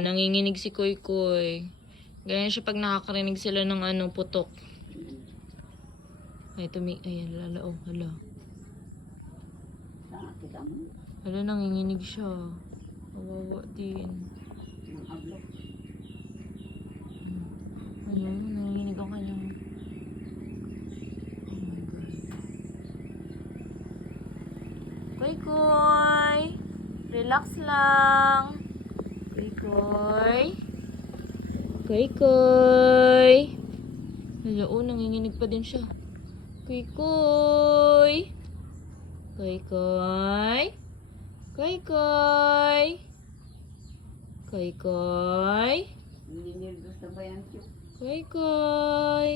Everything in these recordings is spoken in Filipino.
nanginginig si Koy Koy. Ganyan siya pag nakakarinig sila ng putok. Ay, ayan, lala, oh, hala. Hala, nanginginig siya. Kawawa din. Ayun, nanginginig ang kanyang. Oh my God. Koy Koy! Relax lang. Koy Koy! Koy Koy! Hala, oh, nanginginig pa din siya. Koy Koy! Koy Koy! Koy Koy! Koy Koy! Koy Koy!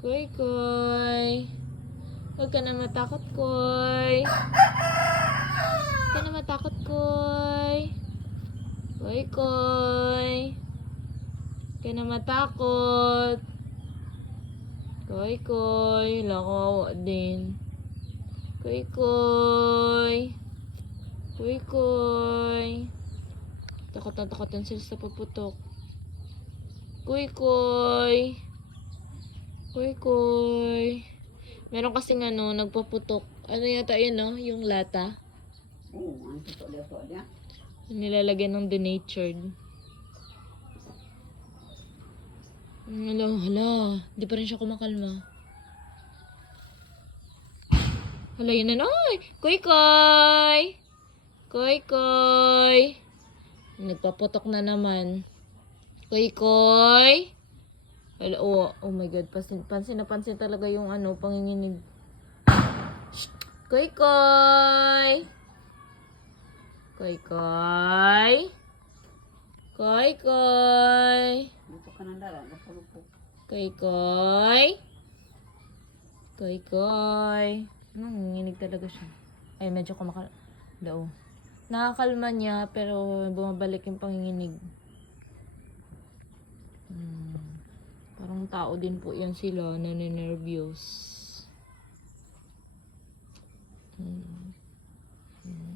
Koy Koy! Huwag ka na matakot, Koy! Huwag ka na matakot, Koy! Koy Koy! Huwag ka na matakot! Koy Koy! Wala, kawawa din. Koy Koy! Koy Koy! Takot na takotan sila sa paputok. Koy Koy! Koy Koy! Meron kasing nagpaputok. Ano yata yun, no? Yung lata. Oo, ang totoo niya. Nilalagyan ng denatured. Hala, hala. Di pa rin siya kumakalma. Hala, yun na. Ay! Koy Koy! Koy Koy! Nagpaputok na naman. Koy Koy! Hala, oh my God. Pansin na pansin talaga yung panginginig. Shh! Koy Koy! Koy Koy! Koy Koy! Dito ka ng dala, nasalupok. Koy Koy! Koy Koy! Nanginginig talaga siya. Ay, medyo kumakalao. Nakakalma niya, pero bumabalik yung panginginig. Parang tao din po yan sila, naninervyos.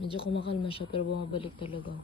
Medyo kumakalma siya, pero bumabalik talaga.